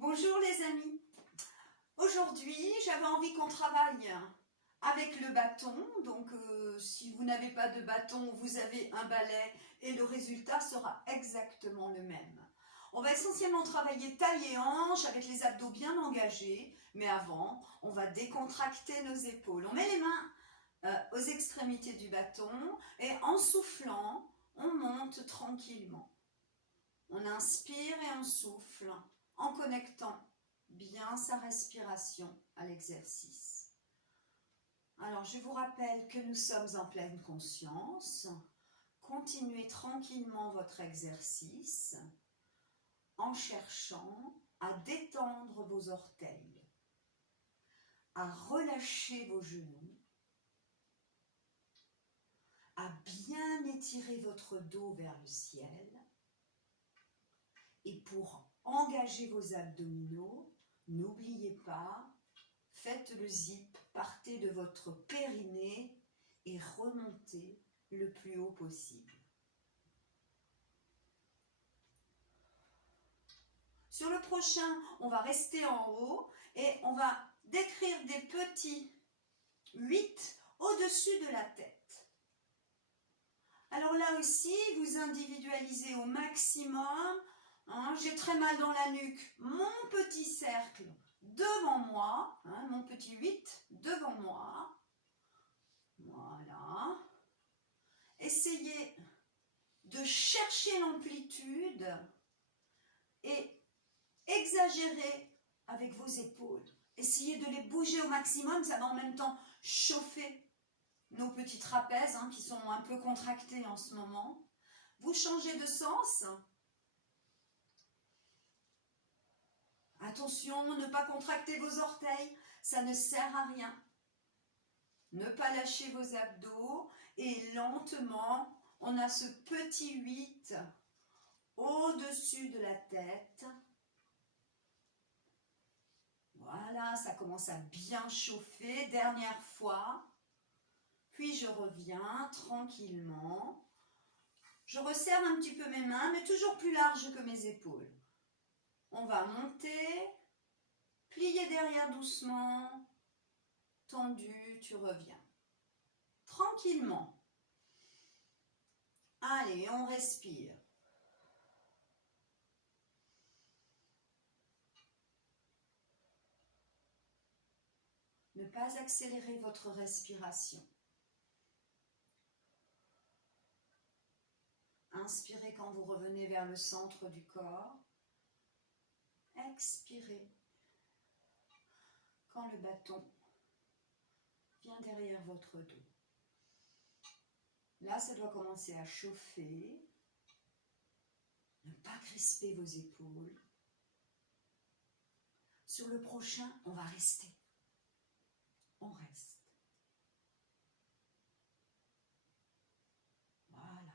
Bonjour les amis. Aujourd'hui, j'avais envie qu'on travaille avec le bâton. Donc, si vous n'avez pas de bâton, vous avez un balai et le résultat sera exactement le même. On va essentiellement travailler taille et hanche avec les abdos bien engagés. Mais avant, on va décontracter nos épaules. On met les mains aux extrémités du bâton et en soufflant, on monte tranquillement. On inspire et on souffle en connectant bien sa respiration à l'exercice. Alors, je vous rappelle que nous sommes en pleine conscience. Continuez tranquillement votre exercice en cherchant à détendre vos orteils, à relâcher vos genoux, à bien étirer votre dos vers le ciel. Et pour engager vos abdominaux, n'oubliez pas, faites le zip, partez de votre périnée et remontez le plus haut possible. Sur le prochain, on va rester en haut et on va décrire des petits 8 au-dessus de la tête. Alors là aussi, vous individualisez au maximum. J'ai très mal dans la nuque, mon petit cercle devant moi, mon petit 8 devant moi. Voilà. Essayez de chercher l'amplitude et exagérer avec vos épaules. Essayez de les bouger au maximum, ça va en même temps chauffer nos petits trapèzes qui sont un peu contractés en ce moment. Vous changez de sens. Attention, ne pas contracter vos orteils, ça ne sert à rien. Ne pas lâcher vos abdos et lentement, on a ce petit 8 au-dessus de la tête. Voilà, ça commence à bien chauffer. Dernière fois. Puis je reviens tranquillement. Je resserre un petit peu mes mains, mais toujours plus large que mes épaules. On va monter, plier derrière doucement, tendu, tu reviens. Tranquillement. Allez, on respire. Ne pas accélérer votre respiration. Inspirez quand vous revenez vers le centre du corps. Expirez quand le bâton vient derrière votre dos. Là, ça doit commencer à chauffer. Ne pas crisper vos épaules. Sur le prochain, on va rester. On reste. Voilà.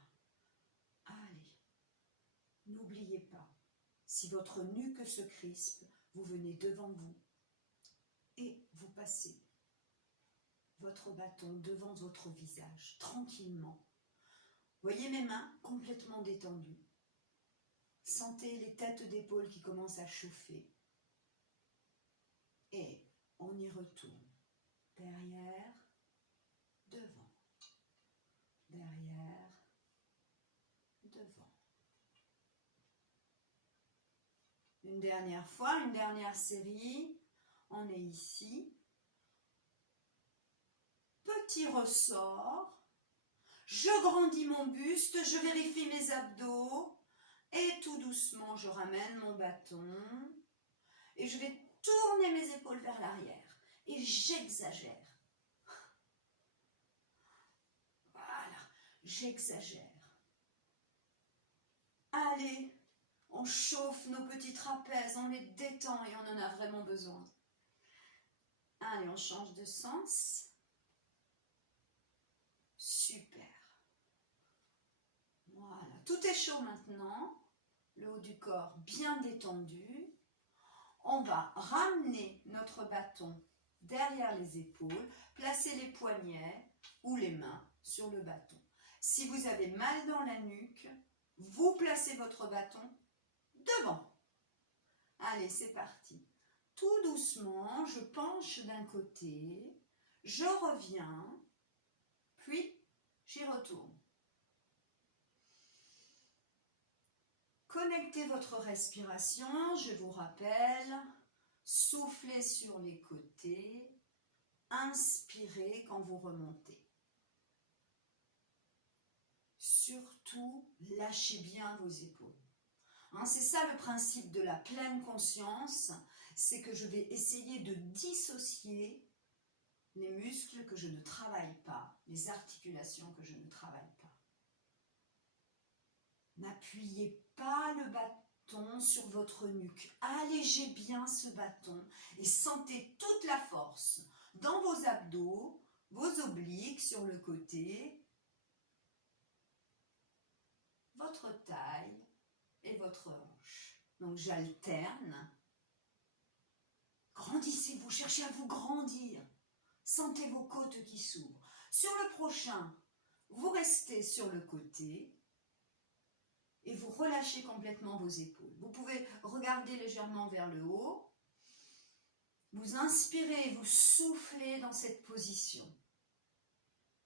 Allez. N'oubliez pas, si votre nuque se crispe, vous venez devant vous et vous passez votre bâton devant votre visage, tranquillement. Voyez mes mains complètement détendues. Sentez les têtes d'épaules qui commencent à chauffer. Et on y retourne. Derrière, devant. Derrière, devant. Une dernière fois, une dernière série. On est ici. Petit ressort. Je grandis mon buste, je vérifie mes abdos. Et tout doucement, je ramène mon bâton. Et je vais tourner mes épaules vers l'arrière. Et j'exagère. Voilà, j'exagère. Allez, on chauffe nos petits trapèzes, on les détend et on en a vraiment besoin. Allez, on change de sens. Super. Voilà, tout est chaud maintenant. Le haut du corps bien détendu. On va ramener notre bâton derrière les épaules, placer les poignets ou les mains sur le bâton. Si vous avez mal dans la nuque, vous placez votre bâton devant. Allez, c'est parti. Tout doucement, je penche d'un côté, je reviens, puis j'y retourne. Connectez votre respiration, je vous rappelle, soufflez sur les côtés, inspirez quand vous remontez. Surtout, lâchez bien vos épaules. C'est ça le principe de la pleine conscience, c'est que je vais essayer de dissocier les muscles que je ne travaille pas, les articulations que je ne travaille pas. N'appuyez pas le bâton sur votre nuque, allégez bien ce bâton et sentez toute la force dans vos abdos, vos obliques sur le côté, votre taille et votre hanche. Donc j'alterne. Grandissez-vous, cherchez à vous grandir. Sentez vos côtes qui s'ouvrent. Sur le prochain, vous restez sur le côté et vous relâchez complètement vos épaules. Vous pouvez regarder légèrement vers le haut. Vous inspirez, vous soufflez dans cette position.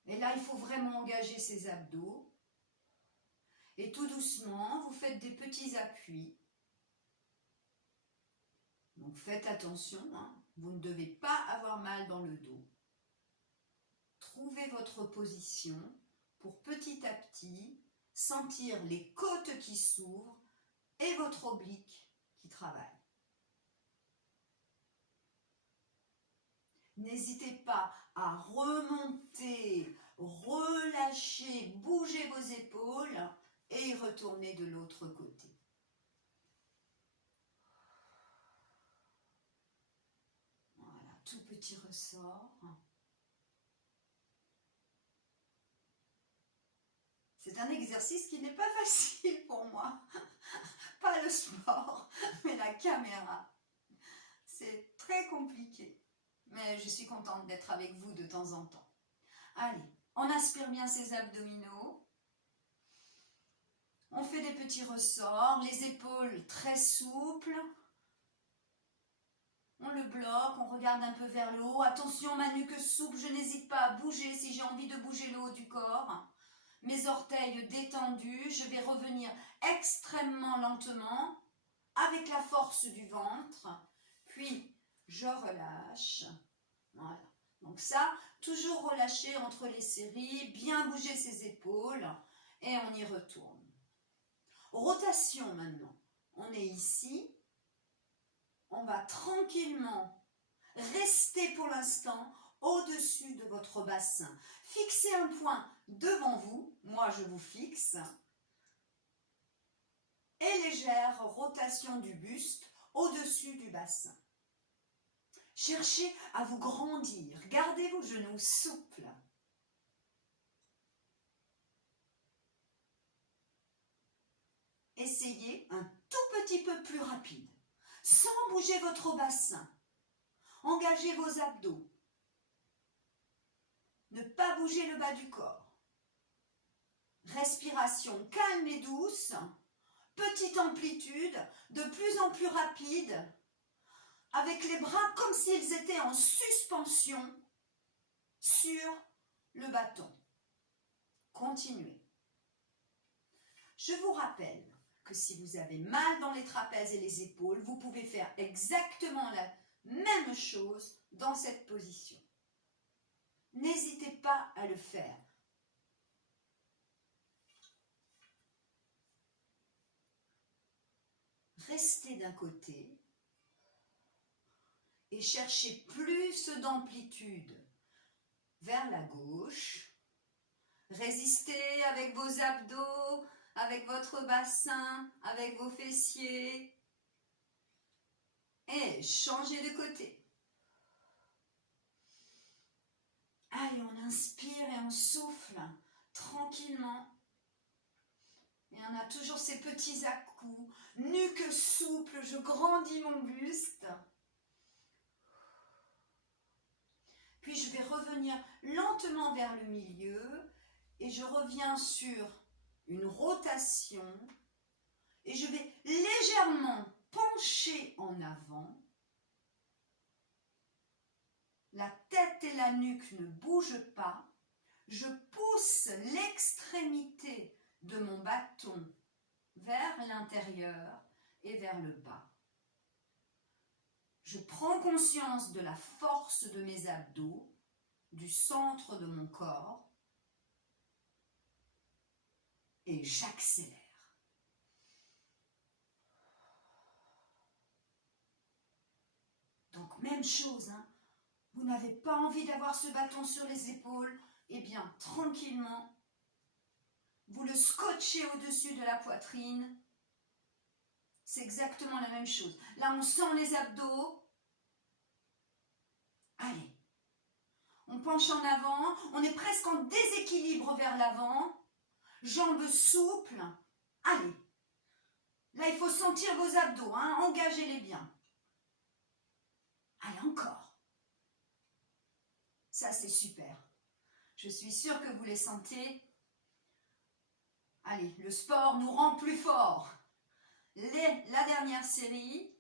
Et là, il faut vraiment engager ses abdos. Et tout doucement, vous faites des petits appuis. Donc faites attention, vous ne devez pas avoir mal dans le dos. Trouvez votre position pour petit à petit sentir les côtes qui s'ouvrent et votre oblique qui travaille. N'hésitez pas à remonter, relâcher, bouger vos épaules et retourner de l'autre côté. Voilà, tout petit ressort. C'est un exercice qui n'est pas facile pour moi. Pas le sport, mais la caméra. C'est très compliqué. Mais je suis contente d'être avec vous de temps en temps. Allez, on aspire bien ses abdominaux. On fait des petits ressorts, les épaules très souples. On le bloque, on regarde un peu vers le haut. Attention, ma nuque souple, je n'hésite pas à bouger si j'ai envie de bouger le haut du corps. Mes orteils détendus, je vais revenir extrêmement lentement avec la force du ventre. Puis, je relâche. Voilà. Donc ça, toujours relâcher entre les séries, bien bouger ses épaules et on y retourne. Rotation maintenant. On est ici. On va tranquillement rester pour l'instant au-dessus de votre bassin. Fixez un point devant vous. Moi, je vous fixe. Et légère rotation du buste au-dessus du bassin. Cherchez à vous grandir. Gardez vos genoux souples. Essayez un tout petit peu plus rapide, sans bouger votre bassin. Engagez vos abdos. Ne pas bouger le bas du corps. Respiration calme et douce. Petite amplitude, de plus en plus rapide. Avec les bras comme s'ils étaient en suspension sur le bâton. Continuez. Je vous rappelle que si vous avez mal dans les trapèzes et les épaules, vous pouvez faire exactement la même chose dans cette position. N'hésitez pas à le faire. Restez d'un côté et cherchez plus d'amplitude vers la gauche. Résistez avec vos abdos, avec votre bassin, avec vos fessiers. Et changez de côté. Allez, on inspire et on souffle tranquillement. Et on a toujours ces petits à-coups. Nuque souple, je grandis mon buste. Puis je vais revenir lentement vers le milieu et je reviens sur une rotation et je vais légèrement penchez en avant. La tête et la nuque ne bougent pas. Je pousse l'extrémité de mon bâton vers l'intérieur et vers le bas. Je prends conscience de la force de mes abdos, du centre de mon corps et j'accélère. Donc même chose, hein. Vous n'avez pas envie d'avoir ce bâton sur les épaules, eh bien tranquillement, vous le scotchez au-dessus de la poitrine. C'est exactement la même chose. Là, on sent les abdos. Allez. On penche en avant. On est presque en déséquilibre vers l'avant. Jambes souples. Allez. Là, il faut sentir vos abdos. Hein. Engagez-les bien. Allez, encore. Ça, c'est super. Je suis sûre que vous les sentez. Allez, le sport nous rend plus forts. La dernière série.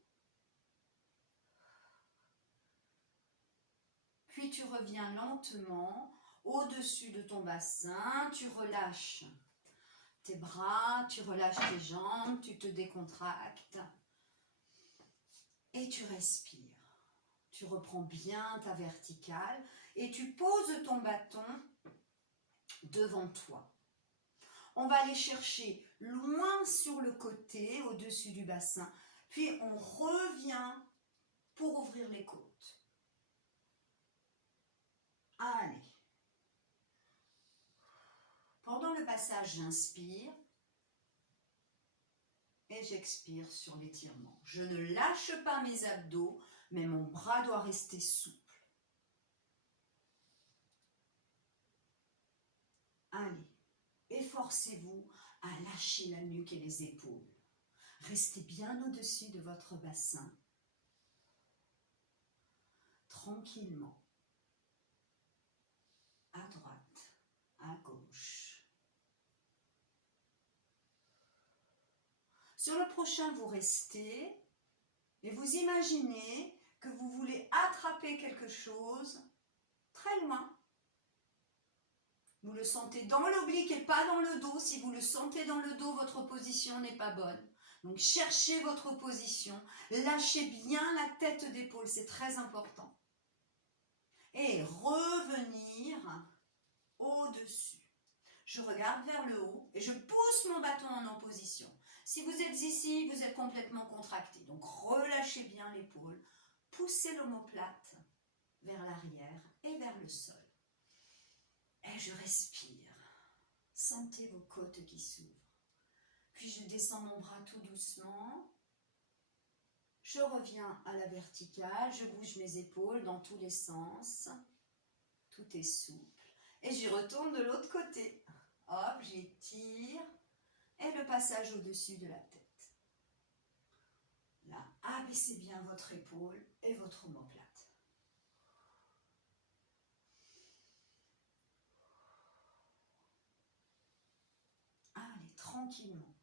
Puis tu reviens lentement au-dessus de ton bassin. Tu relâches tes bras, tu relâches tes jambes, tu te décontractes. Et tu respires. Tu reprends bien ta verticale et tu poses ton bâton devant toi. On va aller chercher loin sur le côté, au-dessus du bassin. Puis on revient pour ouvrir les côtes. Allez. Pendant le passage, j'inspire et j'expire sur l'étirement. Je ne lâche pas mes abdos, mais mon bras doit rester souple. Allez. Efforcez-vous à lâcher la nuque et les épaules. Restez bien au-dessus de votre bassin. Tranquillement. À droite, à gauche. Sur le prochain, vous restez et vous imaginez que vous voulez attraper quelque chose très loin. Vous le sentez dans l'oblique et pas dans le dos. Si vous le sentez dans le dos, votre position n'est pas bonne. Donc cherchez votre position. Lâchez bien la tête d'épaule, c'est très important. Et revenir au-dessus. Je regarde vers le haut et je pousse mon bâton en opposition. Si vous êtes ici, vous êtes complètement contracté. Donc relâchez bien l'épaule. Poussez l'omoplate vers l'arrière et vers le sol. Et je respire. Sentez vos côtes qui s'ouvrent. Puis je descends mon bras tout doucement. Je reviens à la verticale. Je bouge mes épaules dans tous les sens. Tout est souple. Et j'y retourne de l'autre côté. Hop, j'étire. Et le passage au-dessus de la tête. Là, abaissez bien votre épaule et votre omoplate. Allez, tranquillement.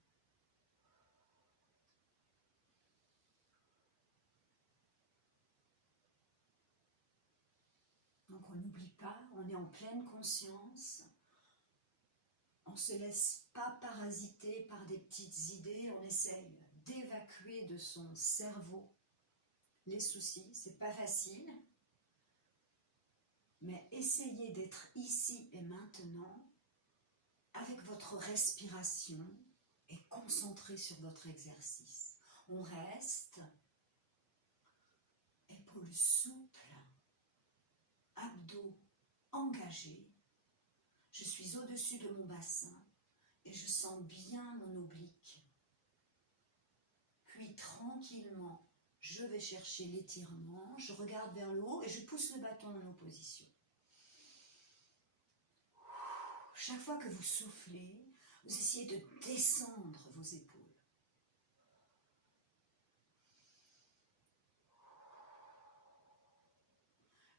Donc on n'oublie pas, on est en pleine conscience. On ne se laisse pas parasiter par des petites idées, on essaye d'évacuer de son cerveau les soucis. C'est pas facile, mais essayez d'être ici et maintenant avec votre respiration et concentré sur votre exercice. On reste, épaules souples, abdos engagés. Je suis au-dessus de mon bassin et je sens bien mon oblique. Puis tranquillement, je vais chercher l'étirement, je regarde vers le haut et je pousse le bâton en opposition. Chaque fois que vous soufflez, vous essayez de descendre vos épaules.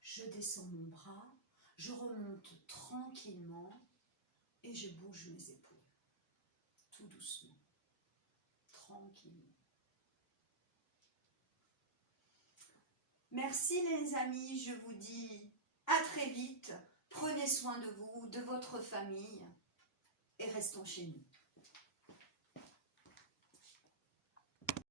Je descends mon bras, je remonte tranquillement et je bouge mes épaules. Tout doucement, tranquillement. Merci les amis, je vous dis à très vite. Prenez soin de vous, de votre famille et restons chez nous.